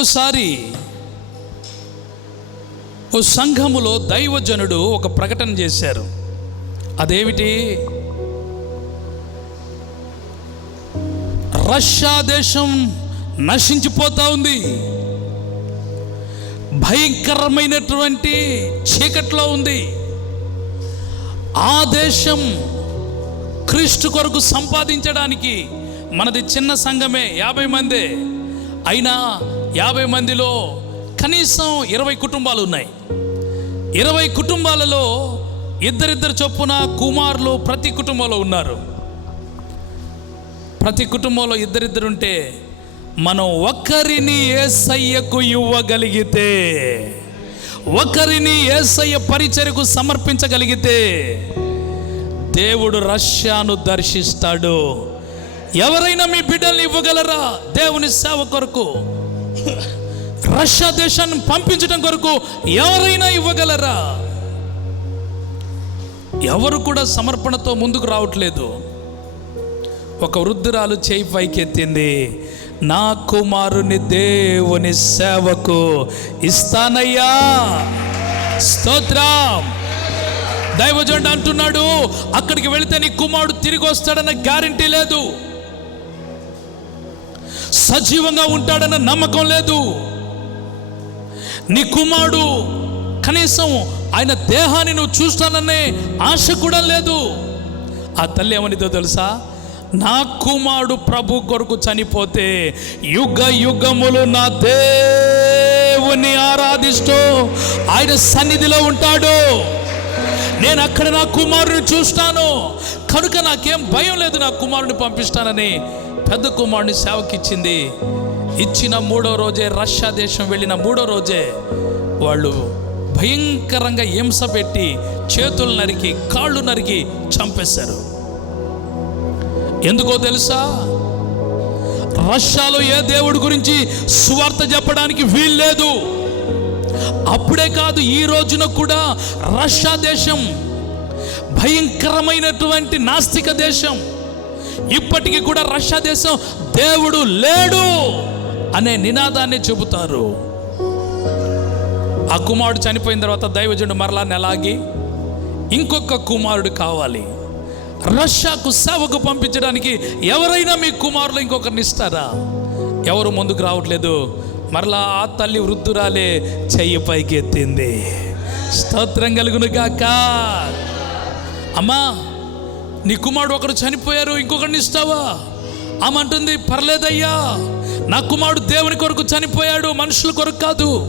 ఒక్కోసారి ఓ సంఘములో దైవజనుడు ఒక ప్రకటన చేశారు. అదేమిటి? రష్యా దేశం నశించిపోతా ఉంది. భయంకరమైనటువంటి చీకట్లో ఉంది. ఆ దేశం క్రీస్తు కొరకు సంపాదించడానికి మనది చిన్న సంఘమే యాభై మందే. అయినా యాభై మందిలో కనీసం ఇరవై కుటుంబాలు ఉన్నాయి. ఇరవై కుటుంబాలలో ఇద్దరిద్దరు చొప్పున కుమారులు ప్రతి కుటుంబంలో ఉన్నారు. ప్రతి కుటుంబంలో ఇద్దరిద్దరుంటే మనం ఒక్కరిని ఏసయ్యకు ఇవ్వగలిగితే ఒకరిని ఏసయ్య పరిచర్కు సమర్పించగలిగితే దేవుడు రష్యాను దర్శిస్తాడు. ఎవరైనా మీ బిడ్డల్ని ఇవ్వగలరా? దేవుని సేవ కొరకు రష్యా దేశాన్ని పంపించడం కొరకు ఎవరైనా ఇవ్వగలరా? ఎవరు కూడా సమర్పణతో ముందుకు రావట్లేదు. ఒక వృద్ధురాలు చేయి పైకెత్తింది నా కుమారుని దేవుని సేవకు ఇస్తానయ్యా. స్తోత్రం. దైవజండ అంటున్నాడు అక్కడికి వెళితే నీ కుమారుడు తిరిగి వస్తాడన్న గ్యారంటీ లేదు. సజీవంగా ఉంటాడన్న నమ్మకం లేదు. నీ కుమారుడు కనీసం ఆయన దేహాన్ని నువ్వు చూస్తాననే ఆశ కూడా లేదు. ఆ తల్లి ఏమనిదో తెలుసా? నా కుమారుడు ప్రభు కొరకు చనిపోతే యుగ యుగములు నా దేవుని ఆరాధిస్తూ ఆయన సన్నిధిలో ఉంటాడు. నేను అక్కడ నా కుమారుని చూస్తాను. కనుక నాకేం భయం లేదు నా కుమారుని పంపిస్తానని పెద్ద కుమారుని సేవకిచ్చింది. ఇచ్చిన మూడో రోజే రష్యా దేశం వెళ్ళిన మూడో రోజే వాళ్ళు భయంకరంగా హింస పెట్టి చేతులు నరికి కాళ్ళు నరికి చంపేశారు. ఎందుకో తెలుసా? రష్యాలో ఏ దేవుడి గురించి సువార్త చెప్పడానికి వీల్లేదు. అప్పుడే కాదు ఈ రోజున కూడా రష్యా దేశం భయంకరమైనటువంటి నాస్తిక దేశం. ఇప్పటికీ కూడా రష్యా దేశం దేవుడు లేడు అనే నినాదాన్ని చెబుతారు. ఆ కుమారుడు చనిపోయిన తర్వాత దైవజుడు మరలా నెలాగి ఇంకొక కుమారుడు కావాలి. రష్యాకు సేవకు పంపించడానికి ఎవరైనా మీ కుమారులు ఇంకొకరిని ఇస్తారా? ఎవరు ముందుకు రావట్లేదు? మరలా ఆ తల్లి వృద్ధురాలే చెయ్యి పైకి ఎత్తింది స్తోత్రం కలుగును గాక. అమ్మా నీ కుమారుడు ఒకడు చనిపోయారు ఇంకొకరిని ఇస్తావా? ఆమంటుంది పర్లేదయ్యా నా కుమారుడు దేవుని కొరకు చనిపోయాడు మనుషుల కొరకు కాదు.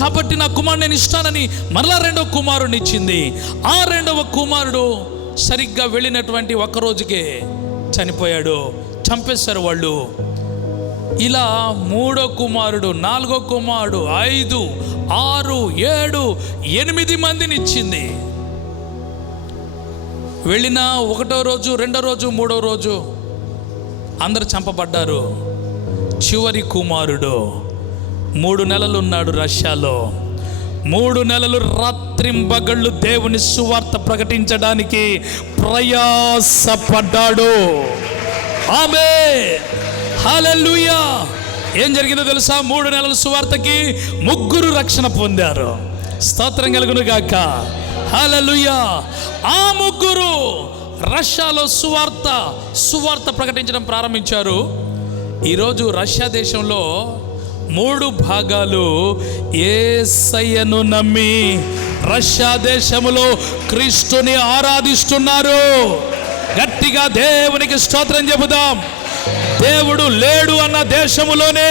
కాబట్టి నా కుమారుడు నేను ఇస్తానని మరలా రెండవ కుమారుడిని ఇచ్చింది. ఆ రెండవ కుమారుడు సరిగ్గా వెళ్ళినటువంటి ఒక్క రోజుకే చనిపోయాడు. చంపేశారు వాళ్ళు. ఇలా మూడో కుమారుడు నాలుగో కుమారుడు ఐదు ఆరు ఏడు ఎనిమిది మందిని ఇచ్చింది వెళ్ళిన ఒకటో రోజు రెండో రోజు మూడో రోజు అందరు చంపబడ్డారు. చివరి కుమారుడు మూడు నెలలు ఉన్నాడు రష్యాలో. మూడు నెలలు రాత్రింబగళ్ళు దేవుని సువార్త ప్రకటించడానికి ప్రయాసపడ్డాడు. ఆమె హాలూయా ఏం జరిగిందో తెలుసా? మూడు నెలల సువార్తకి ముగ్గురు రక్షణ పొందారు. స్తోత్రం కలుగును గాక. హాలూయా ఆ ముగ్గురు రష్యాలో సువార్త సువార్త ప్రకటించడం ప్రారంభించారు. ఈరోజు రష్యా దేశంలో మూడు భాగాలు ఏసయ్యను నమ్మి రష్యా దేశములో క్రీస్తుని ఆరాధిస్తున్నారు. గట్టిగా దేవునికి స్తోత్రం చెబుదాం. దేవుడు లేడు అన్న దేశములోనే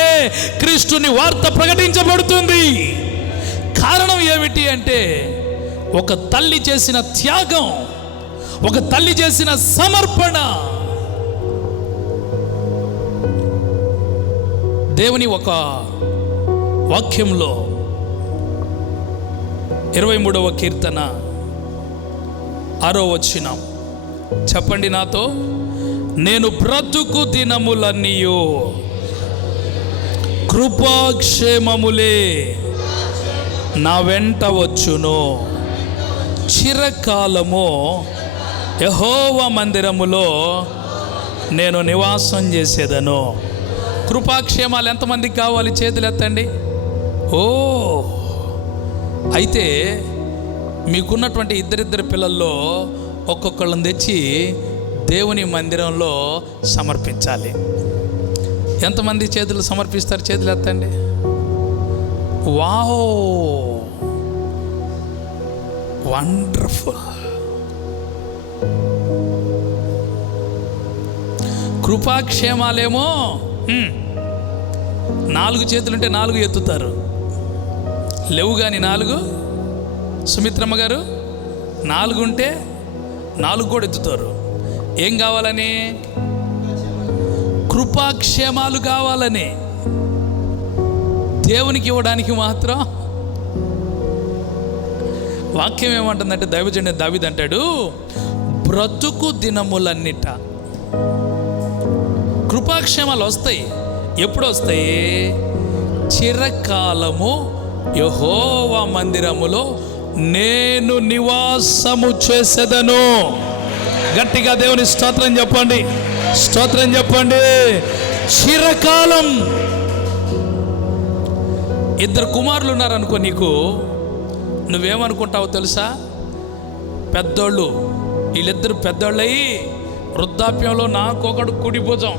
క్రీస్తుని వార్త ప్రకటించబడుతుంది. కారణం ఏమిటి అంటే ఒక తల్లి చేసిన త్యాగం ఒక తల్లి చేసిన సమర్పణ. దేవుని ఒక వాక్యంలో ఇరవై మూడవ కీర్తన ఆరో వచ్చినాం చెప్పండి నాతో. నేను బ్రతుకు దినములన్నీయు కృపాక్షేమములే నా వెంట వచ్చును. చిరకాలము యహోవ మందిరములో నేను నివాసం చేసేదను. కృపాక్షేమాలు ఎంతమందికి కావాలి? చేతులు ఎత్తండి. ఓ! అయితే మీకున్నటువంటి ఇద్దరిద్దరు పిల్లల్లో ఒక్కొక్కళ్ళని తెచ్చి దేవుని మందిరంలో సమర్పించాలి. ఎంతమంది చేతులు సమర్పిస్తారు? చేతులు ఎత్తండి. వావ్! వండర్ఫుల్! కృపాక్షేమాలేమో నాలుగు చేతులుంటే నాలుగు ఎత్తుతారు. లేవు కానీ నాలుగు. సుమిత్రమ్మ గారు నాలుగు ఉంటే నాలుగు కూడా ఎత్తుతారు. ఏం కావాలని? కృపాక్షేమాలు కావాలని. దేవునికి ఇవ్వడానికి మాత్రం వాక్యం ఏమంటుందంటే దైవజండి దావిది అంటాడు బ్రతుకు దినములన్నిట కృపాక్షేమాలు వస్తాయి. ఎప్పుడు వస్తాయి? చిరకాలము యహోవ మందిరములో నేను నివాసము చేసేదను. గట్టిగా దేవుని స్తోత్రం చెప్పండి. స్తోత్రం చెప్పండి. చిరకాలం. ఇద్దరు కుమారులు ఉన్నారనుకో నీకు. నువ్వేమనుకుంటావో తెలుసా? పెద్దోళ్ళు. వీళ్ళిద్దరు పెద్దోళ్ళయి వృద్ధాప్యంలో నాకొకడు కుడి భుజం.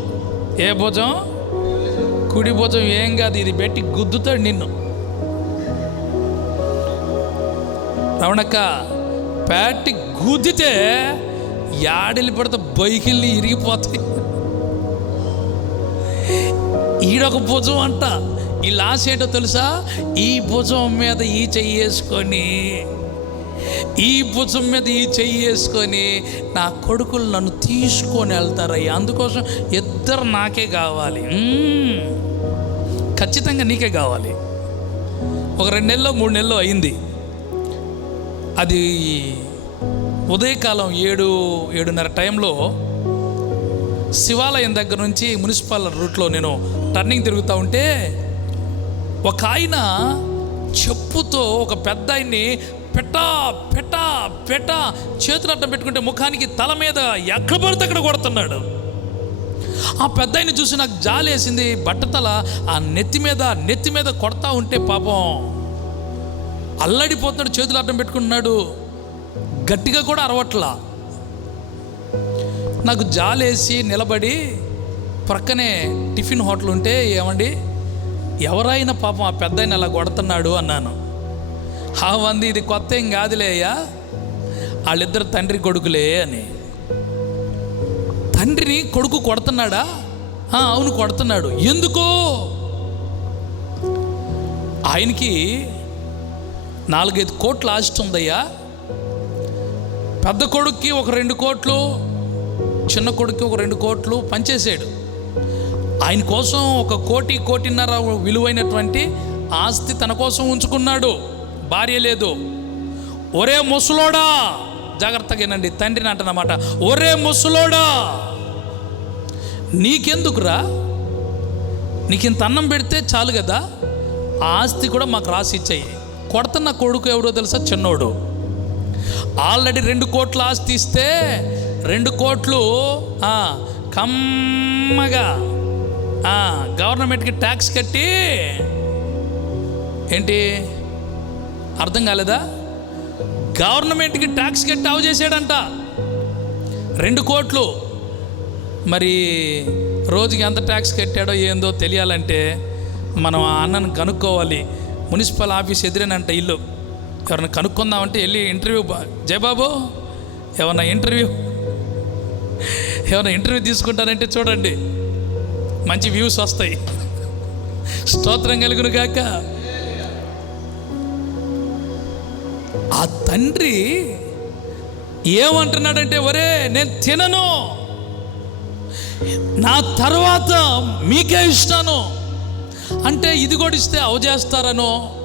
ఏ భుజం? కుడి భుజం ఏం కాదు ఇది పెట్టి గుద్దుతాడు నిన్ను. రవణక్క పేటి గుద్దితే యాడిల్లి పడితే బైకిల్ని ఇరిగిపోతాయి. ఈడొక భుజం అంట. ఈ లాస్ ఏంటో తెలుసా? ఈ భుజం మీద ఈ చెయ్యి వేసుకొని ఈ భుజం మీద ఈ చెయ్యి వేసుకొని నా కొడుకులు నన్ను తీసుకొని వెళ్తారయ్యా. అందుకోసం ఇద్దరు నాకే కావాలి. ఖచ్చితంగా నీకే కావాలి. ఒక రెండు నెలలో మూడు నెలలో అయింది. అది ఉదయకాలం ఏడు ఏడున్నర టైంలో శివాలయం దగ్గర నుంచి మున్సిపల్ రూట్లో నేను టర్నింగ్ తిరుగుతూ ఉంటే ఒక ఆయన చెప్పుతో ఒక పెద్ద ఆయన్ని పెట్టా పెట్టా పెట్టా చేతులు అడ్డం పెట్టుకుంటే ముఖానికి తల మీద ఎక్కడ పడితే అక్కడ కొడుతున్నాడు. ఆ పెద్ద ఆయన చూసి నాకు జాలేసింది. బట్టతల ఆ నెత్తి మీద నెత్తి మీద కొడతా ఉంటే పాపం అల్లడిపోతున్నాడు చేతులు అడ్డం పెట్టుకుంటున్నాడు. గట్టిగా కూడా అరవట్లా. నాకు జాలేసి నిలబడి ప్రక్కనే టిఫిన్ హోటల్ ఉంటే ఏమండి ఎవరైనా పాపం ఆ పెద్ద అలా కొడుతున్నాడు అన్నాను. ఆ వంది ఇది కొత్త ఏం కాదులే అయ్యా వాళ్ళిద్దరు తండ్రి కొడుకులే అని. తండ్రిని కొడుకు కొడుతున్నాడా? అవును కొడుతున్నాడు. ఎందుకో? ఆయనకి నాలుగైదు కోట్ల ఆస్తి ఉందయ్యా. పెద్ద కొడుక్కి ఒక రెండు కోట్లు చిన్న కొడుక్కి ఒక రెండు కోట్లు పనిచేసాడు ఆయన కోసం ఒక కోటి కోటిన్నర విలువైనటువంటి ఆస్తి తన కోసం ఉంచుకున్నాడు. భార్య లేదు. ఒరే ముసలోడా జాగ్రత్తగానండి తండ్రిని అంటనమాట ఒరే ముసలోడా నీకెందుకురా? నీకు ఇంత అన్నం పెడితే చాలు కదా? ఆ ఆస్తి కూడా మాకు రాసి ఇచ్చాయి. కొడుతున్న కొడుకు ఎవరో తెలుసా? చిన్నోడు. ఆల్రెడీ రెండు కోట్ల ఆస్తి ఇస్తే రెండు కోట్లు కమ్మగా గవర్నమెంట్కి ట్యాక్స్ కట్టి ఏంటి? అర్థం కాలేదా? గవర్నమెంట్కి ట్యాక్స్ కట్టి అవ చేసాడంట రెండు కోట్లు. మరి రోజుకి ఎంత ట్యాక్స్ కట్టాడో ఏందో తెలియాలంటే మనం ఆ అన్నను కనుక్కోవాలి. మున్సిపల్ ఆఫీస్ ఎదురేనంట ఇల్లు. ఎవరైనా కనుక్కుందామంటే వెళ్ళి ఇంటర్వ్యూ బా- జయబాబు ఏమన్నా ఇంటర్వ్యూ? ఏమైనా ఇంటర్వ్యూ తీసుకుంటానంటే చూడండి. మంచి వ్యూస్ వస్తాయి. స్తోత్రం కలుగును గాక. ఆ తండ్రి ఏమంటున్నాడంటే ఒరే నేను తినను. నా తర్వాత మీకే ఇస్తాను. అంటే ఇది కూడా ఇస్తే అవజేస్తారనో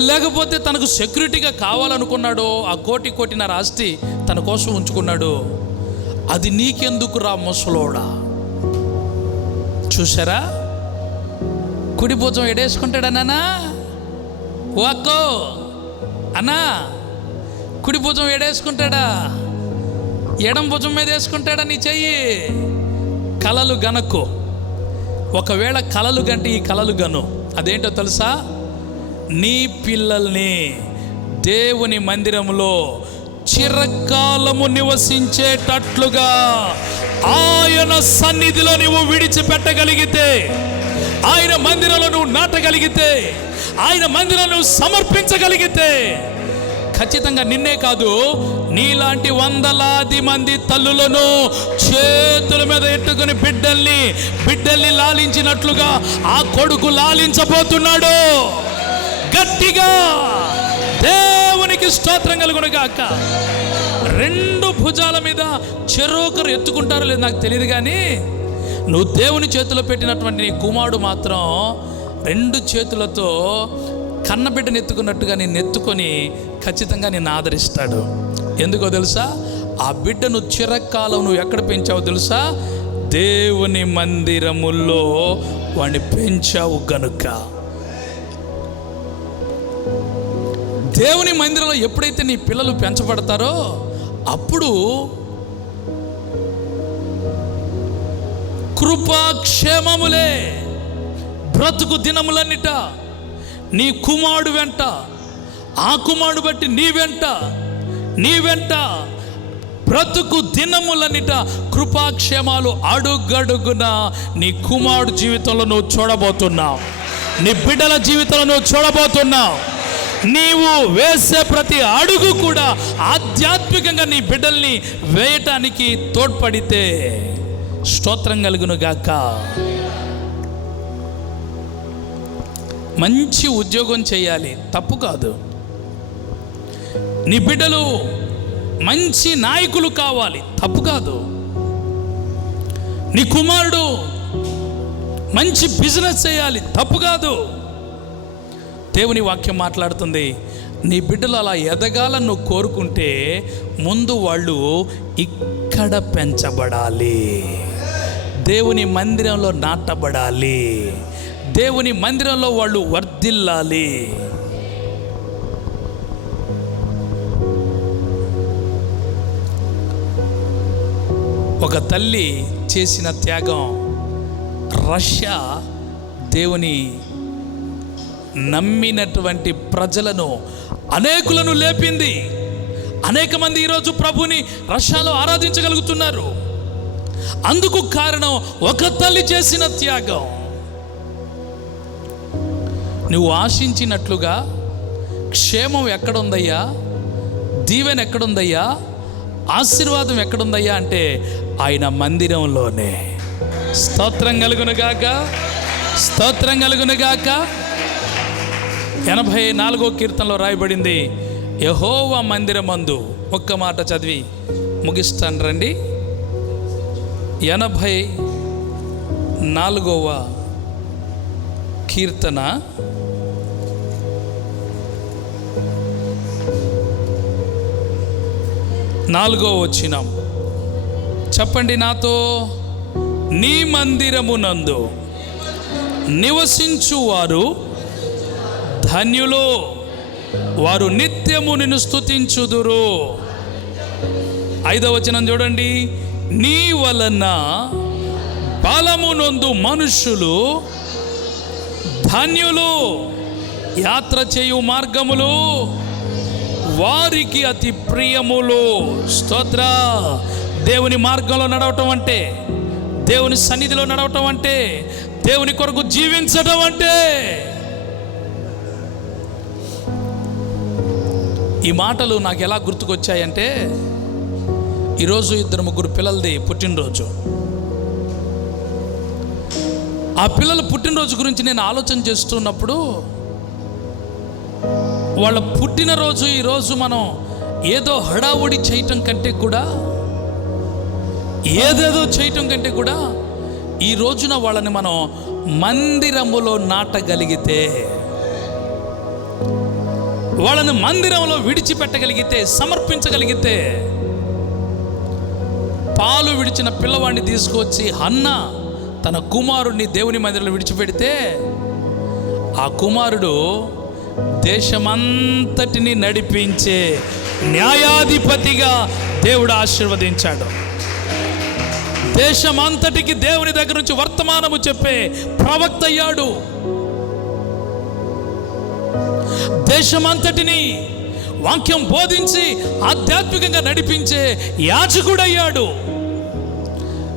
లేకపోతే తనకు సెక్యూరిటీగా కావాలనుకున్నాడో ఆ కోటి కోటిన్నర ఆస్తి తన కోసం ఉంచుకున్నాడు. అది నీకెందుకు రా ముసలోడా? చూసారా కుడి భుజం ఎడేసుకుంటాడనా ఓ అక్కో అన్నా! కుడి భుజం ఎడేసుకుంటాడా? ఎడం భుజం మీద వేసుకుంటాడా నీ చెయ్యి? కలలు గనకు ఒకవేళ కలలు గంటే ఈ కలలు గను. అదేంటో తెలుసా? నీ పిల్లల్ని దేవుని మందిరంలో చిరకాలము నివసించేటట్లుగా ఆయన సన్నిధిలో నువ్వు విడిచిపెట్టగలిగితే ఆయన మందిరంలో నువ్వు నాటగలిగితే ఆయన మందిరంలో నువ్వు సమర్పించగలిగితే ఖచ్చితంగా నిన్నే కాదు నీలాంటి వందలాది మంది తల్లులను చేతుల మీద ఎట్టుకుని బిడ్డల్ని బిడ్డల్ని లాలించినట్లుగా ఆ కొడుకు లాలించబోతున్నాడు. గట్టిగా దేవునికి స్తోత్రం కలుగును గాక. రెండు భుజాల మీద చెరోకరు ఎత్తుకుంటారో లేదు నాకు తెలియదు కానీ నువ్వు దేవుని చేతిలో పెట్టినటువంటి నీ కుమారుడు మాత్రం రెండు చేతులతో కన్నబిడ్డను ఎత్తుకున్నట్టుగా నేను ఎత్తుకొని ఖచ్చితంగా నేను ఆదరిస్తాడు. ఎందుకో తెలుసా? ఆ బిడ్డను చిరకాలం నువ్వు ఎక్కడ పెంచావో తెలుసా? దేవుని మందిరముల్లో వాడిని పెంచావు గనుక. దేవుని మందిరంలో ఎప్పుడైతే నీ పిల్లలు పెంచబడతారో అప్పుడు కృపాక్షేమములే బ్రతుకు దినములన్నిట నీ కుమారుడు వెంట ఆ కుమారుడు బట్టి నీ వెంట నీ వెంట బ్రతుకు దినములన్నిట కృపాక్షేమాలు అడుగడుగున నీ కుమారుడు జీవితంలో నువ్వు చూడబోతున్నావు. నీ బిడ్డల జీవితంలో నువ్వు చూడబోతున్నావు. నీవు వేసే ప్రతి అడుగు కూడా ఆధ్యాత్మికంగా నీ బిడ్డల్ని వేయటానికి తోడ్పడితే స్తోత్రం కలుగును గాక మంచి ఉద్యోగం చేయాలి తప్పు కాదు. నీ బిడ్డలు మంచి నాయకులు కావాలి తప్పు కాదు. నీ కుమారుడు మంచి బిజినెస్ చేయాలి తప్పు కాదు. దేవుని వాక్యం మాట్లాడుతుంది. నీ బిడ్డలు అలా ఎదగాలని నువ్వు కోరుకుంటే ముందు వాళ్ళు ఇక్కడ పెంచబడాలి. దేవుని మందిరంలో నాటబడాలి. దేవుని మందిరంలో వాళ్ళు వర్ధిల్లాలి. ఒక తల్లి చేసిన త్యాగం రష్యా దేవుని నమ్మినటువంటి ప్రజలను అనేకులను లేపింది. అనేక మంది ఈరోజు ప్రభుని రష్యాలో ఆరాధించగలుగుతున్నారు. అందుకు కారణం ఒక తల్లి చేసిన త్యాగం. నువ్వు ఆశించినట్లుగా క్షేమం ఎక్కడుందయ్యా? దీవెన ఎక్కడుందయ్యా? ఆశీర్వాదం ఎక్కడుందయ్యా అంటే ఆయన మందిరంలోనే. స్తోత్రం కలుగునుగాక స్తోత్రం కలుగునుగాక ఎనభై నాలుగో కీర్తనలో రాయబడింది యహోవ మందిరమందు ఒక్క మాట చదివి ముగిస్తాను రండి. ఎనభై నాలుగవ కీర్తన. నాలుగో వచ్చినాం చెప్పండి నాతో నీ మందిరమునందు నివసించువారు ధన్యులు. వారు నిత్యము నిన్ను స్తుతించుదురు. ఐదవ వచనం చూడండి. నీ వలన బలమునందు మనుషులు ధన్యులు. యాత్ర చేయు మార్గములు వారికి అతి ప్రియములు. స్తోత్ర. దేవుని మార్గంలో నడవటం అంటే దేవుని సన్నిధిలో నడవటం అంటే దేవుని కొరకు జీవించడం అంటే ఈ మాటలు నాకు ఎలా గుర్తుకొచ్చాయంటే ఈరోజు ఇద్దరు ముగ్గురు పిల్లలది పుట్టినరోజు. ఆ పిల్లల పుట్టినరోజు గురించి నేను ఆలోచన చేస్తున్నప్పుడు వాళ్ళ పుట్టినరోజు ఈరోజు మనం ఏదో హడావుడి చేయటం కంటే కూడా ఏదేదో చేయటం కంటే కూడా ఈ రోజున వాళ్ళని మనం మందిరములో నాటగలిగితే వాళ్ళని మందిరంలో విడిచిపెట్టగలిగితే సమర్పించగలిగితే పాలు విడిచిన పిల్లవాడిని తీసుకొచ్చి అన్న తన కుమారుడిని దేవుని మందిరంలో విడిచిపెడితే ఆ కుమారుడు దేశమంతటిని నడిపించే న్యాయాధిపతిగా దేవుడు ఆశీర్వదించాడు. దేశమంతటికి దేవుని దగ్గర నుంచి వర్తమానము చెప్పే ప్రవక్త అయ్యాడు. దేశమంతటిని వాక్యం బోధించి ఆధ్యాత్మికంగా నడిపించే యాజకుడయ్యాడు.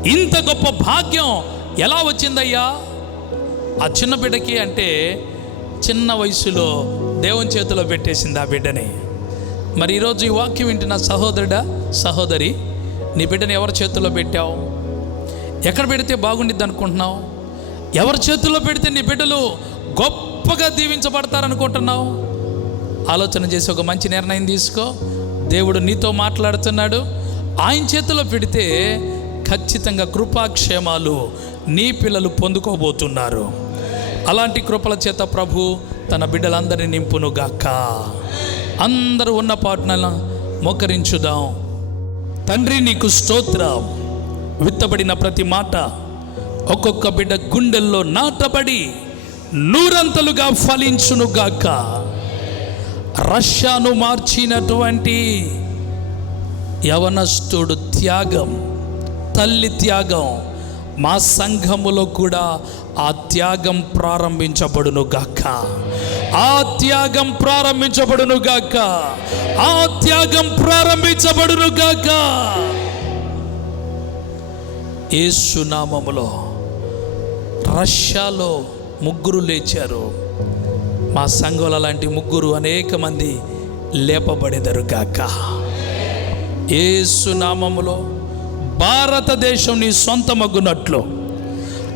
ఇంత గొప్ప భాగ్యం ఎలా వచ్చిందయ్యా? ఆ చిన్న బిడ్డకి అంటే చిన్న వయసులో దేవుని చేతిలో పెట్టేసింది ఆ బిడ్డని. మరి ఈరోజు ఈ వాక్యం వింటున్న సహోదరుడా సహోదరి నీ బిడ్డని ఎవరి చేతిలో పెట్టావు? ఎక్కడ పెడితే బాగుండిద్ది అనుకుంటున్నావు ఎవరి చేతుల్లో పెడితే నీ బిడ్డలు గొప్ప గొప్పగా దీవించబడతారనుకుంటున్నావు. ఆలోచన చేసి ఒక మంచి నిర్ణయం తీసుకో. దేవుడు నీతో మాట్లాడుతున్నాడు. ఆయన చేతిలో పెడితే ఖచ్చితంగా కృపాక్షేమాలు నీ పిల్లలు పొందుకోబోతున్నారు. అలాంటి కృపల చేత ప్రభు తన బిడ్డలందరినీ నింపునుగాక. అందరూ ఉన్న పాటన మోకరించుదాం. తండ్రి నీకు స్తోత్రం. విత్తబడిన ప్రతి మాట ఒక్కొక్క బిడ్డ గుండెల్లో నాటబడి నూరంతలుగా ఫలించునుగాక రష్యాను మార్చినటువంటి యవనస్తుడు త్యాగం తల్లి త్యాగం మా సంఘములో కూడా ఆ త్యాగం ప్రారంభించబడును గాక. ఆ త్యాగం ప్రారంభించబడును గాక. ఆ త్యాగం ప్రారంభించబడును గాక. ఏసునామములో రష్యాలో ముగ్గురు లేచారు. మా సంఘంలో అలాంటి ముగ్గురు అనేక మంది లేపబడేదరు గాక. ఏసునామములో భారతదేశం నీ సొంతమగునట్లు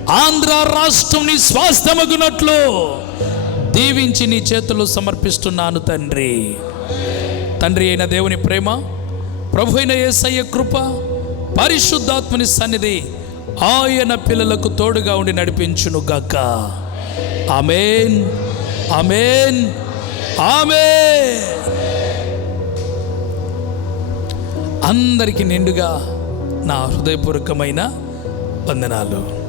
ఆంధ్ర రాష్ట్రం నీ స్వాస్థ్యమగునట్లు దీవించి నీ చేతులు సమర్పిస్తున్నాను తండ్రి. తండ్రి అయిన దేవుని ప్రేమ ప్రభు అయిన ఏసయ్య కృప పరిశుద్ధాత్మని సన్నిధి ఆయన పిల్లలకు తోడుగా ఉండి నడిపించును అమేన్ అమేన్ ఆమెన్ ఆమె అందరికీ నిండుగా నా హృదయపూర్వకమైన వందనాలు.